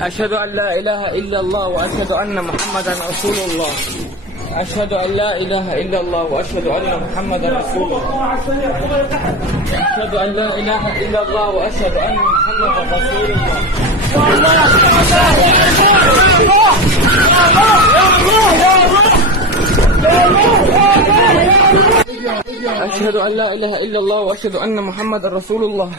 أشهد أن لا إله إلا الله وأشهد أن محمدا رسول الله. أشهد أن لا إله إلا الله وأشهد أن محمدا رسول الله. أشهد أن لا إله إلا الله وأشهد أن محمدا رسول الله. أشهد أن لا إله إلا الله وأشهد أن محمدا رسول الله.